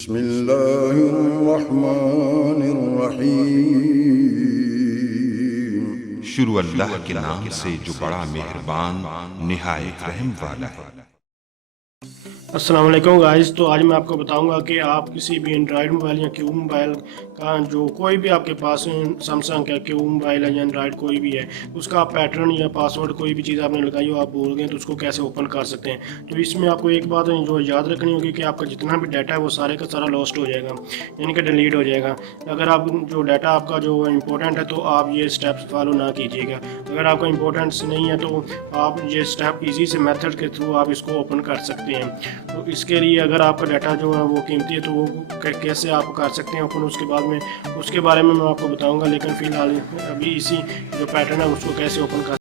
बिस्मिल्लाहिर्रहमानिर्रहीम। शुरू अल्लाह के नाम से जो बड़ा मेहरबान निहायत रहम वाला है। अस्सलाम वालेकुम गाइस। तो आज मैं आपको बताऊंगा कि आप किसी भी एंड्रॉयड मोबाइल या क्यू मोबाइल का जो कोई भी आपके पास सैमसंग का क्यू मोबाइल है या एंड्रॉयड कोई भी है, उसका आप पैटर्न या पासवर्ड कोई भी चीज़ आपने लगाई हो आप भूल गए तो उसको कैसे ओपन कर सकते हैं। तो इसमें आपको एक बात जो याद रखनी होगी कि आपका जितना भी डाटा है वो सारे का सारा लॉस्ट हो जाएगा, यानी कि डिलीट हो जाएगा। अगर आप जो डाटा आपका जो इम्पोर्टेंट है तो आप ये स्टेप्स फॉलो ना कीजिएगा। अगर आपका इम्पोर्टेंस नहीं है तो आप ये स्टेप ईजी से मेथड के थ्रू आप इसको ओपन कर सकते हैं। तो इसके लिए अगर आपका डाटा जो है वो कीमती है तो वो कैसे आप कर सकते हैं ओपन, उसके बारे में मैं आपको बताऊंगा। लेकिन फ़िलहाल अभी इसी जो पैटर्न है उसको कैसे ओपन कर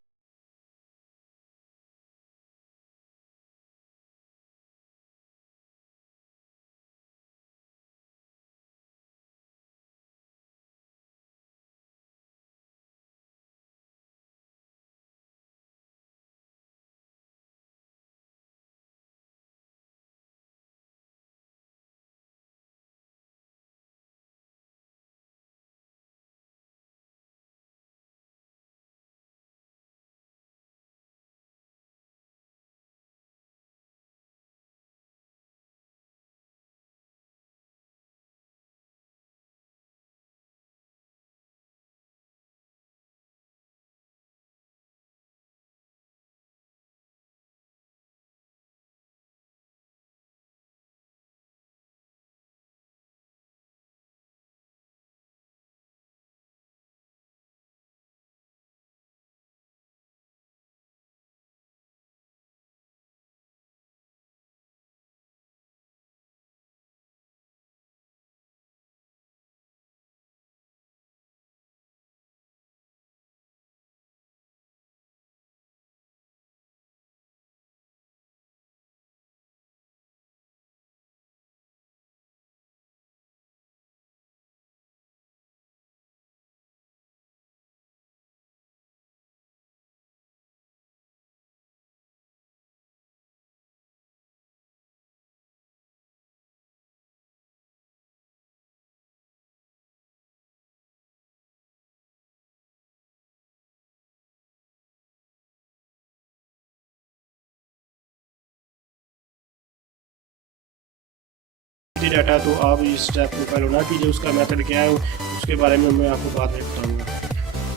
डाटा तो आप इस स्टेप को फॉलो ना कीजिए। उसका मेथड क्या है उसके बारे में मैं आपको बाद में बताऊंगा।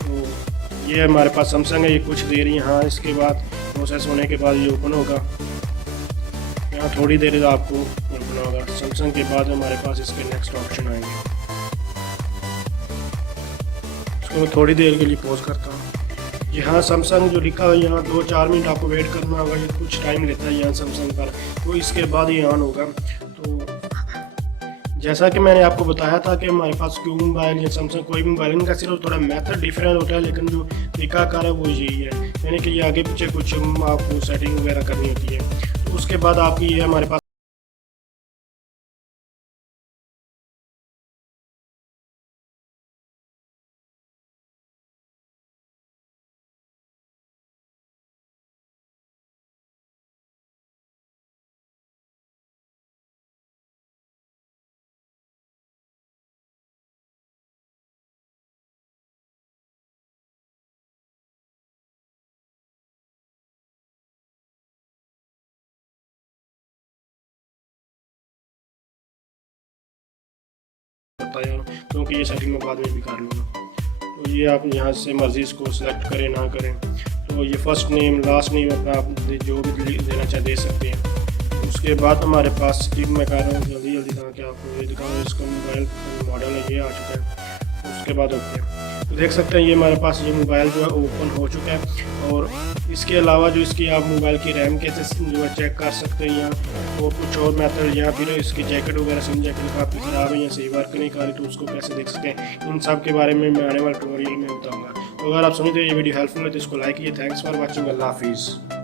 तो ये हमारे पास सैमसंग है, ये कुछ देर यहाँ इसके बाद प्रोसेस होने के बाद ये ओपन होगा। यहाँ थोड़ी देर आपको ओपन होगा। सैमसंग के बाद हमारे पास इसके नेक्स्ट ऑप्शन आएंगे। इसको मैं थोड़ी देर के लिए पॉज करता हूँ। यहाँ सैमसंग जो लिखा है यहाँ 2-4 मिनट आपको वेट करना होगा, ये कुछ टाइम लेता है यहाँ सैमसंग पर। तो इसके बाद ये ऑन होगा। तो जैसा कि मैंने आपको बताया था कि हमारे पास क्यू मोबाइल या सैमसंग कोई भी मोबाइल, इनका सिर्फ थोड़ा मेथड डिफरेंट होता है, लेकिन जो तरीकाकार है वो यही है, यानी कि ये आगे पीछे कुछ आपको सेटिंग वगैरह करनी होती है। तो उसके बाद आपकी ये हमारे पास बताया, क्योंकि ये सेटिंग मैं बाद में भी कर लूँगा। तो ये आप यहाँ से मर्ज़ी इसको सिलेक्ट करें ना करें। तो ये फर्स्ट नेम लास्ट नेम अपना आप जो भी देना चाहे दे सकते हैं। उसके बाद हमारे पास स्किप मैं कर रहा हूँ जल्दी जल्दी ताकि आपको ये दिखाऊँ। इसका मोबाइल मॉडल है, ये आ चुका है। उसके बाद ओके, तो देख सकते हैं ये हमारे पास ये मोबाइल जो है ओपन हो चुका है। और इसके अलावा जो इसकी आप मोबाइल की रैम कैसे जो है चेक कर सकते हैं यहाँ, और कुछ और मेथड, या फिर इसकी जैकेट वगैरह सिम जैकेट काफ़ी ख़राब है या सही वर्क नहीं कर रही तो उसको कैसे देख सकते हैं, इन सब के बारे में मैं आने वाले ट्यूटोरियल में बताऊँगा। तो अगर आप समझते हैं ये वीडियो हेल्पफुल है तो इसको लाइक कीजिए। Thanks for watching. अल्लाह हाफिज़।